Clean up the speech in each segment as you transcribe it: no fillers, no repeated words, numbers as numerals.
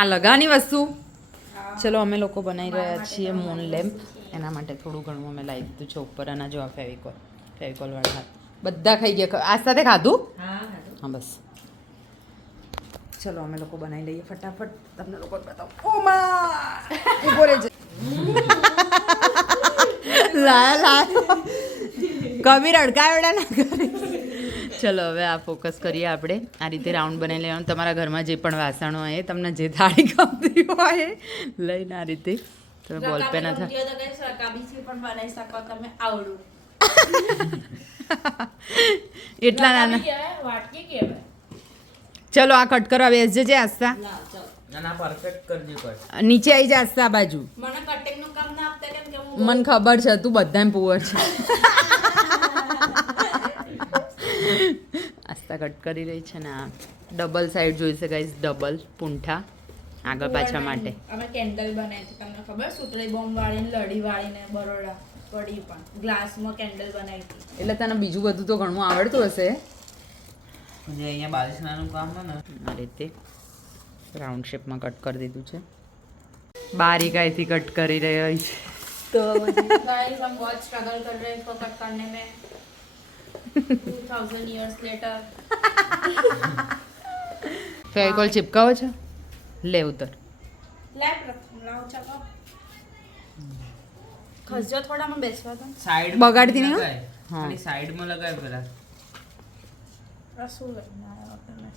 આ લગાની વસ્તુ. ચલો અમે લોકો બનાવી રહ્યા છીએ મૂન લેમ્પ. એના માટે થોડું ઘણું અમે લાવી દીધું છે ઉપર. અને જો આ ફેવિકોલ વાળા હાથ બધા ખાઈ ગયા. આ સાથે ખાધું? હા બસ. ચલો અમે લોકો બનાવી લઈએ ફટાફટ. તમને લોકો બતાવો. ઓ માં ઉભો રહેજે. લા કબીર અડકાવડા ના કરે. ચલો હવે આ ફોકસ કરીએ આપણે. આ રીતે રાઉન્ડ બનાવી લેવાનું. તમારા ઘરમાં જે પણ વાસણો હોય તમને જે થાળી ગમતી હોય લઈને આ રીતે તમે બોલ પેન એટલા નાના. ચલો આ કટ કરવા બેસજે જે આસ્તા. નીચે આવી જા આસ્તા બાજુ. મને ખબર છે તું બધાને પુઅર છે. આસ્તા કટ કરી રહી છે ને. આ ડબલ સાઈડ જોઈશે ગાઈસ. ડબલ પૂંઠા આગળ પાછળ માટે. અમે કેન્ડલ બનાવી હતી તમને ખબર? સુતળી બોમ્બ વાળીને લડી વાળીને બરોડા પડી પણ ગ્લાસમાં કેન્ડલ બનાવી હતી. એટલે તને બીજું બધું તો ઘણું આવડતું હશે. અહીંયા બાલિશનાનું કામ ને આ રીતે રાઉન્ડ શેપમાં કટ કરી દીધું છે. બારીકાઈથી કટ કરી રહ્યા છે. तो गाइस हम बहुत स्ट्रगल कर रहे हैं इसको कट करने में 2000 years later. फेविकोल चिपकाओ છો? લે ઉતર. लैप लाओ चलो. खसજો થોડા માં બેસવા દો. સાઈડ બગાડતી નહીં હો? હા ખાલી સાઈડમાં લગાવ પેલા. રસુલ લઈને આવ્યો તમે.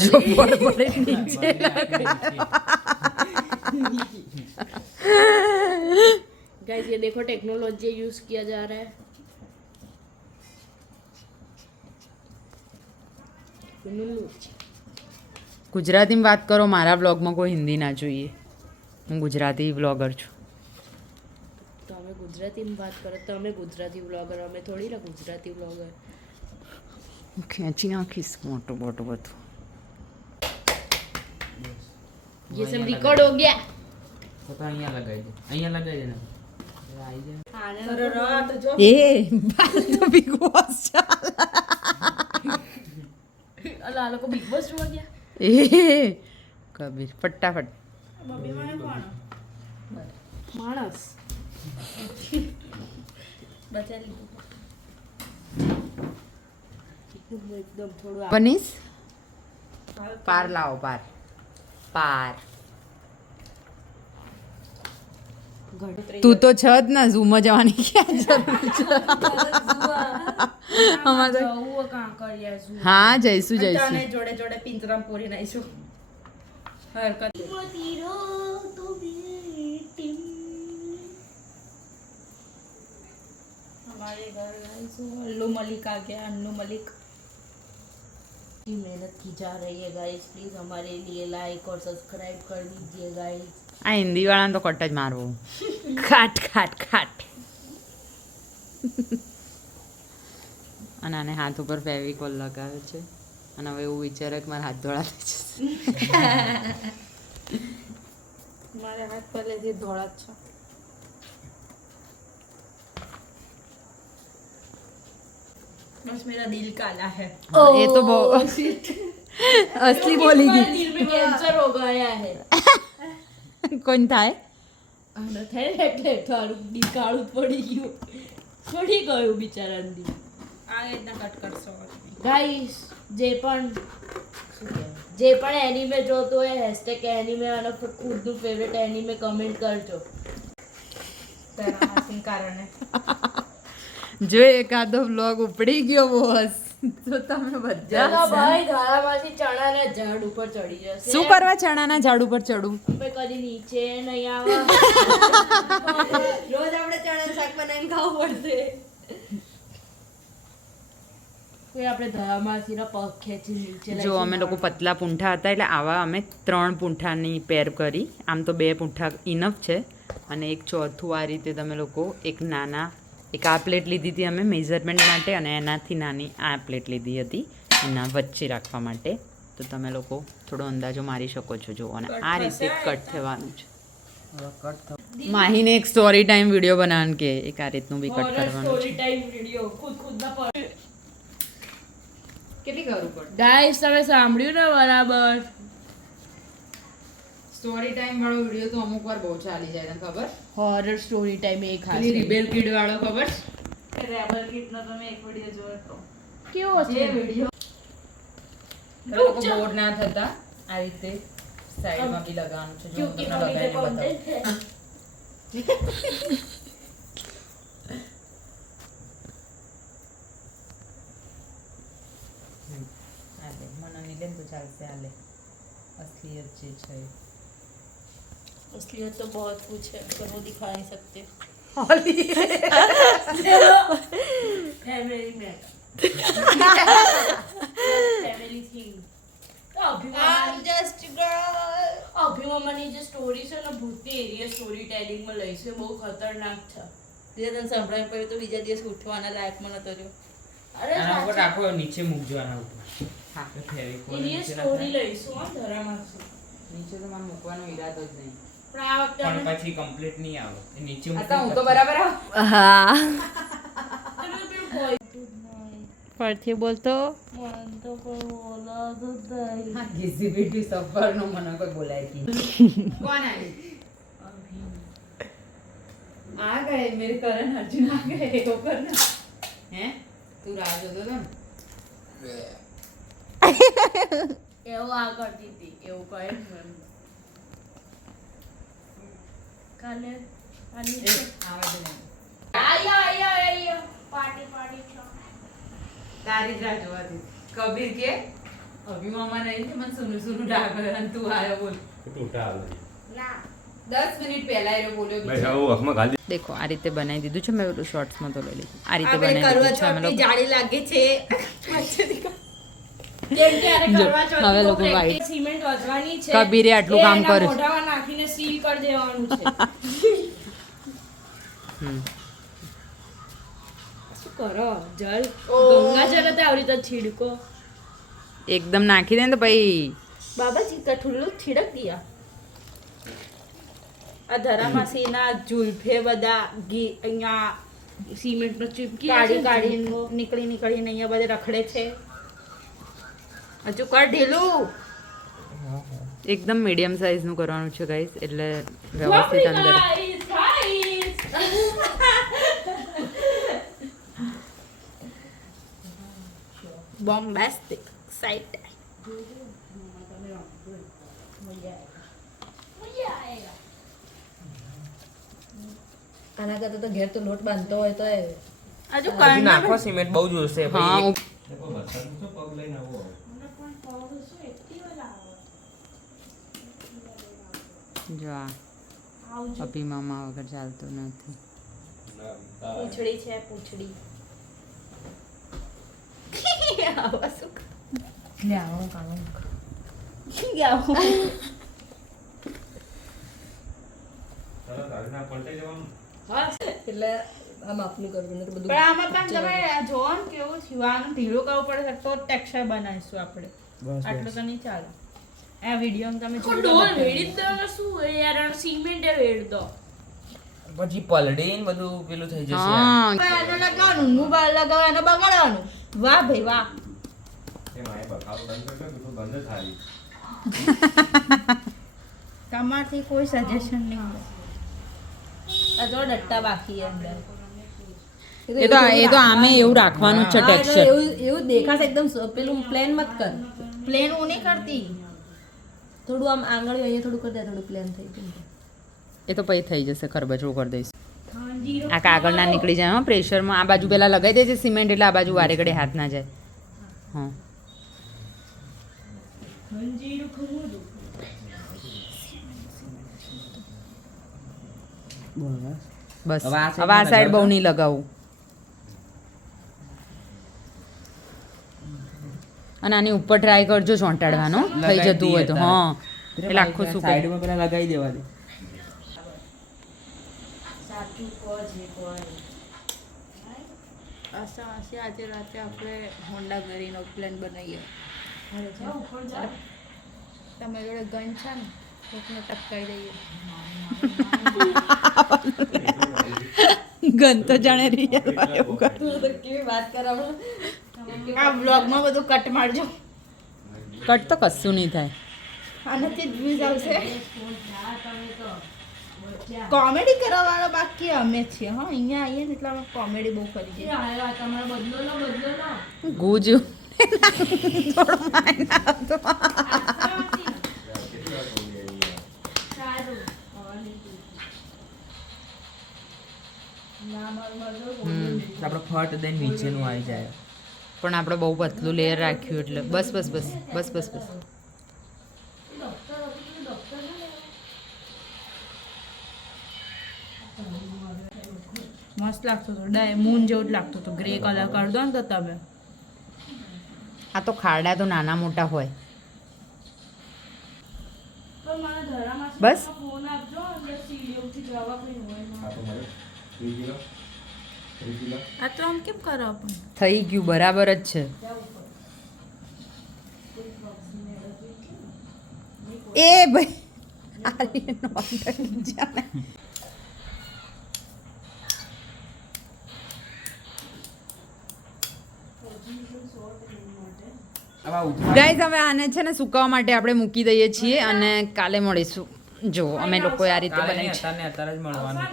जो बड़े बड़े नीचे गाइस ये देखो टेक्नोलॉजी यूज किया जा रहा है. ગુજરાતીમાં વાત કરો. મારા વ્લોગમાં કોઈ હિન્દી ના જોઈએ. હું ગુજરાતી વ્લોગર છું. તમે ગુજરાતીમાં વાત કરો. તમે ગુજરાતી વ્લોગર. અમે થોડી ના ગુજરાતી વ્લોગર. ખેંચી નાખીશ મોટું મોટું બધું. ये सब रिकॉर्ड हो गया. તો અહીંયા લગાવી દે. અહીંયા લગાવી દે ને. આવી જાય. એ બાલ તો બિગ બોસ અલા લોકો બિગ બોસ જોવા ગયા. એ કબીર ફટાફટ. બબી મને કોણ માણસ બચારી એકદમ થોડું બનીશ. પાર લાવો પાર. પાર તું તો છ જ ના ઝૂમાં જવાની ક્યાં જરૂર છે? અમારે જવું કાં કર્યા છું. હા જઈશું જઈશું. તને જોડે જોડે પિંજરામાં પૂરી નાખીશું. હરકત हमारे घर अल्लू मलिक आ गया. अन्नू मलिक की मेहनत की जा रही है गाइस. प्लीज हमारे लिए लाइक और सब्सक्राइब कर दीजिए गाइस. આ હિન્દી વાળાને તો કટ જ મારવો. ખાટ ખાટ ખાટ. અને આને હાથ ઉપર ફેવિકોલ લગાવે છે. અને હવે એવું વિચારે કે મારા હાથ ધોળા થઈ જશે. મારા હાથ પહેલેથી ધોળા જ છે. बस मेरा दिल काला है. એ તો બહુ અસલી બોલી ગઈ. दिल में कैंसर हो गया है. કોણ થાય? આને થાય ને એટલે થારું દિલ કાળું પડી ગયું. છોડી ગયું બિચારાનું દિલ. આ રીતના કટ કરશો ગાઈસ. જે પણ એનિમે જોતો હોય હેશટેગ એનિમે અને ખુદનું ફેવરેટ એનિમે કમેન્ટ કરજો. તારા હાસિન કારણે જો એકાદો વ્લોગ ઉપડી ગયો બોસ તો તમે બધા ભાઈ ધારામાંથી ચણાના ઝાડ ઉપર ચડી જશે. શું કરવા ચણાના ઝાડ ઉપર ચડું? અમે કદી નીચે નહીં આવા. રોજ આપણે ચણાનું શાક બનાવીને ખાવું પડશે. કોઈ આપણે ધારામાંથી ના પગ ખેંચી નીચે જો અમે લોકો પતલા પૂંઠા હતા એટલે આવા અમે 3 પૂંઠાની પેર કરી. આમ તો 2 પૂંઠા ઇનફ છે. અને એક ચોથું આ રીતે તમે લોકો એક નાના એક આ પ્લેટ લીધી હતી અમે મેઝરમેન્ટ માટે. અને એનાથી નાની આ પ્લેટ લીધી હતી એના વચ્ચે રાખવા માટે. તો તમે લોકો થોડો અંદાજો મારી શકો છો. જુઓ અને આ રીતે કટ થવાનું છે. માહીને એક સ્ટોરી ટાઈમ વિડીયો બનાવવાનું કે એક આ રીતનું બી કટ કરવાનું છે. સ્ટોરી ટાઈમ વિડિયો ખુદ ના પર કેટલી કરવું પડે ગાઈસ તમે સાંભળ્યું ને બરાબર સ્ટોરી ટાઈમ વાળો વિડિયો તો અમુક વાર બહુ ચાલી જાય તને ખબર હોરર સ્ટોરી ટાઈમ એ ખાસ પેલી રિબેલ કિડ વાળો ખબર રેબલ કિડનો તમે એક વિડિયો જોયો તો કેવો છે વિડિયો તમે લોકો બોર ના થતા આ રીતે સાઈડમાં બી લગાવવાનું છે જો હું તમને લગાવીને બતાવું આલે મને નહીં લે તો ચાલશે આલે असलियत જે છે असलियत तो बहुत कुछ है पर वो दिखा नहीं सकते फैमिली में फैमिली थिंग અભિમાની જે સ્ટોરી છે ને ભૂતની એરિયા સ્ટોરી ટેલિંગમાં લઈ છે બહુ ખતરનાક છે જે તને સંભળાય પડ્યું તો બીજા દિવસ ઉઠવાના લાયકમાં નતો રહ્યો અરે આના ઉપર રાખો નીચે મૂકજો આના ઉપર હા તો ફેવિકોલ એરિયા નીચે સ્ટોરી રાખો. લઈશું હા ધરામાં નીચે તો મારે મૂકવાનો ઈરાદો જ નહીં પણ આ વખતે પણ અમે પછી કમ્પ્લીટ નહીં આવે એ નીચે આ તો હું તો બરાબર આવું પરથી બોલતો મન તો કોઈ બોલાતો જ નહીં હા ઘીસીપીટી સફરનો મને કોઈ બોલાય કી કોણ આવી आ गए मेरे करण अर्जुन आ गए वो करना हैं तू राह જોતો તો ને એવું આ કરતી હતી એવું કહે મેમ કાલે આની એ આવા દે આયા પાર્ટી તારી જ રાહ જોવાતી કબીર કે અભિમામા નહીં છે મને સુનું સુનું ડાક અને તું આયો બોલ ના 10 મિનિટ પહેલા એ બોલ્યો દેખો આ રીતે બનાવી દીધું છે મેં પેલું શોર્ટ્સમાં તો લઈ લીધું આ રીતે બનાવી દીધું છે અમે લોકો જાડી લાગે છે જેમ કે આને જો, કરવા ચોથ હવે તો લોકો practice white. સિમેન્ટ વધવાની છે કબીરે આટલું એ કામ એના કર્યું. મોઢામાં નાખીને સીલ કરી દેવાનું છે હમ. શું કરો જલ ગંગા જલ હતા આવી રીતે છીડકો એકદમ નાખી દે ને તો પછી બાબા ચીકા ઠુલ્લું છીડક દિયા આ ધરામાસીના જુલ્ફે બધા ઘી અહીંયા સિમેન્ટનો ચીપકી કાઢી નીકળીને અહીંયા બધે રખડે છે હજુ કર ઢીલું એકદમ મીડિયમ સાઈઝનું કરવાનું છે ગાઈસ એટલે વ્યવસ્થિત અંદર બોમ્બાસ્ટિક સાઈટ આના કરતા તો ઘેર તો લોટ બાંધતો હોય તો હજુ હજી નાખો સિમેન્ટ બહુ જોરશે હા પછી જો આ અભિમામા વગર ચાલતું નથી પૂંછડી છે પૂંછડી આવા શું લે આવો કામ ગાવ એટલે આમ આપનું કરવું ને તો બધું પણ આમાં પણ તમે જોવો ને કેવું થયું ઢીલો કરવું પડે તો ટેક્સચર બનાવીશું આપણે આટલું તો નહીં ચાલે આ વિડીયો તમે ડોલ વેડી દો શું યાર સિમેન્ટ એ વેડ દો પછી પલડીને બધું પેલું થઈ જશે હા આને લગાવવાનું મોબાઈલ લગાવવાનું બગાડવાનું વાહ ભાઈ વાહ તમારથી કોઈ સજેશન નહીં આ જો ડટ્ટા બાકી છે અંદર એ તો આમે એવું રાખવાનું છે ટેક્સચર એવું દેખાશે એકદમ પેલું પ્લેન મત કર પ્લેન હું નહીં કરતી થોડું આમ આંગળી અહીંયા થોડું કરી દે થોડું પ્લેન થઈ ગયું એ તો પછી થઈ જશે ખરબચડું કરી દઈશ આ કાગળ ના નીકળી જાય હા પ્રેશરમાં આ બાજુ પેલા લગાવી દેજે સિમેન્ટ એટલે આ બાજુ વારે ઘડે હાથ ના જાય હા બસ હવે આ side હવે આ માં સાઈડ બહુ લગાવતા? નહીં લગાવું અને આની ઉપર ટ્રાય કરજો ચોંટાડવાનો થઈ જતું હોય તો હા એટલે આખું શું સાઈડમાં પેલા લગાવી દેવા દે સાચું કહો જે કહો આશા આશા આજે રાતે આપણે હોન્ડા કરીનો પ્લાન બનાવીએ તમે જોડે ગન છે ને કોકને ટપકાઈ દઈએ ગન તો જાણે રિયલ કેવી વાત કરાવો આ વ્લોગમાં બધું કટ મારજો કટ તો કશું નહીં થાય. આનાથી જ વ્યૂઝ આવશે કોમેડી કરવા વાળા બાકી અમે જ છીએ હા અહીંયા આવીએ ને એટલે અમે કોમેડી બહુ કરી છે ગુજુ થોડો માયના હતો. આપણે ફટ દઈને નીચેનું આવી જાય. પણ આપણે બહુ પતલું લેયર રાખ્યું એટલે બસ બસ બસ બસ બસ બસ. મસ્ત લાગતો હતો મૂન જેવું જ લાગતું હતું ગ્રે કલર કરી દો ને તો તમે આ તો ખાડા તો નાના મોટા હોય. બસ આ તો આમ કેમ કરો પણ થઈ ગયું બરાબર જ છે. એ ભાઈ આર્યનો order જાણે. ગાઈઝ હવે આને છે ને સુકાવા માટે આપણે મૂકી દઈએ છીએ અને કાલે મળીશું. જો અમે લોકો આ રીતે બનાવી છે. અત્યારે જ મળવાનું.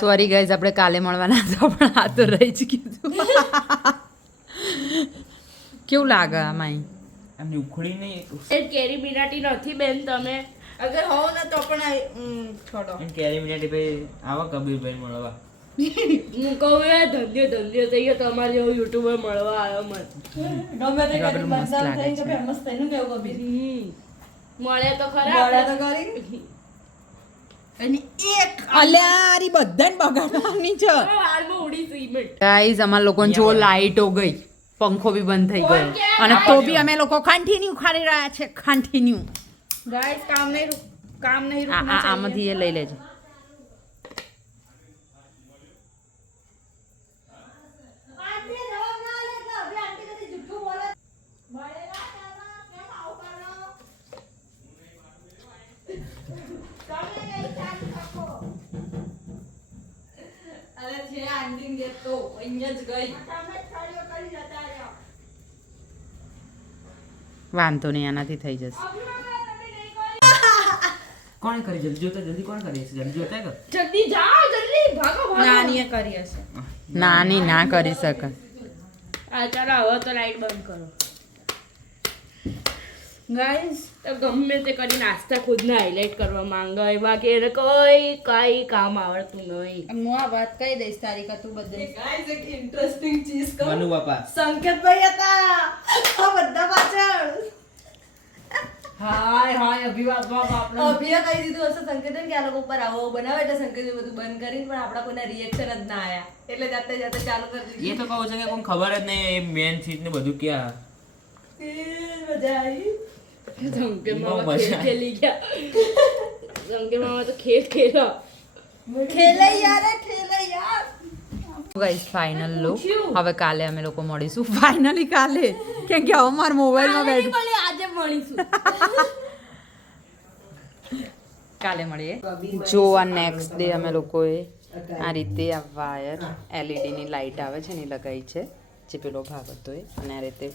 સોરી ગાઈઝ આપણે કાલે મળવાના હતા પણ આ તો રહી જ કીધું. કેવું લાગે આ માઈ? એમની ઉખડી નહીં કેરી બિનાટી નથી બેન તમે અગર હોવ ને તો પણ છોડો એમ કેરી મિનિટ ભાઈ આવા કબીરભાઈ મળવા. હું કહું એ ધંધ્યો થઈ ગયો તમારે જેવો યુટ્યુબર મળવા આવ્યો મને આપણું મસ્ત લાગે છે. મળ્યા તો ખરા અને એક અલ્યા આરી બધાને બગાડવાની છે. વારમાં ઉડી સિમેન્ટ ગાઈઝ અમાર લોકોને જો લાઈટો ગઈ પંખો બી બંધ થઈ ગયો અને તો બી અમે લોકો કન્ટિન્યુ ખાઈ રહ્યા છે કન્ટિન્યુ. ગાઈસ કામ નહીં રૂકના આમાંથી એ લઈ લેજો. વાંધો નહીં આનાથી થઈ જશે. કોણ કરી જલ્દી જોતા જલ્દી કોણ કરી હશે જલ્દી જોતા કર. જલ્દી જાઓ જલ્દી ભાગો નાનીએ કરી હશે નાની ના કરી શકે. આ ચાલો હવે તો લાઈટ બંધ કરો ગાઈસ તો ગમે તે કરી નાસ્તા ખુદને હાઇલાઇટ કરવા માંગે બાકી એને કઈ કામ આવડતું નહીં હું આ વાત કહી દઈશ તારીખા તું બધે ગાઈસ એક ઇન્ટરેસ્ટિંગ ચીઝ કહું મનુ બાપા સંકેતભાઈ હતા આ બધા પાછળ હાય અભિવાદવા બાપનો અભિએ કહી દીધું હશે સંકેતન કે આ લોકો ઉપર આવો બનાવે એટલે સંકેતે બધું બંધ કરીને પણ આપણા કોઈના રિએક્શન જ ના આયા એટલે જાતે જાતે ચાલુ કરી દીધું. એ તો કહું છે કે કોઈ ખબર જ નહીં મેન સીટ ને બધું ક્યાં. મજા આવી. સંકેત મામા ખેલી ગયા સંકેત મામા તો ખેલો ખેલે યાર. ગાઈસ ફાઇનલ લો હવે કાલે અમે લોકો મળીશું ફાઇનલી કાલે કેમ કે હવે મારા મોબાઈલમાં બેઠું આજે મળીશું. કાલે મળીએ. જો આ નેક્સ્ટ ડે અમે લોકોએ આ રીતે આ વાયર એલઈડીની લાઇટ આવે છે ને એ લગાવી છે જે પેલો ભાગ હતો એ અને આ રીતે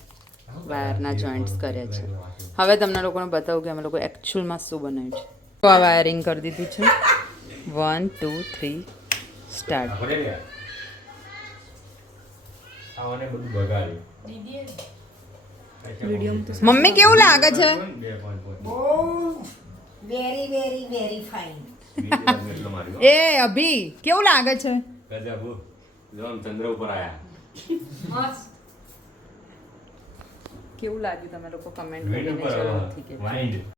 વાયરના જોઈન્ટ્સ કર્યા છે. હવે તમને લોકોને બતાવું કે અમે લોકો એકચ્યુઅલમાં શું બનાવ્યું છે. તો આ વાયરિંગ કરી દીધું છે 1 2 3 સ્ટાર્ટ. મમ્મી કેવું લાગે છે? Very very very fine. એ અભી કેવું લાગે છે? ચંદ્ર ઉપર આયા કેવું લાગ્યું તમે લોકો કમેન્ટ વેટ કરીને ઉપર જરૂરથી કહેજો. માઇન્ડ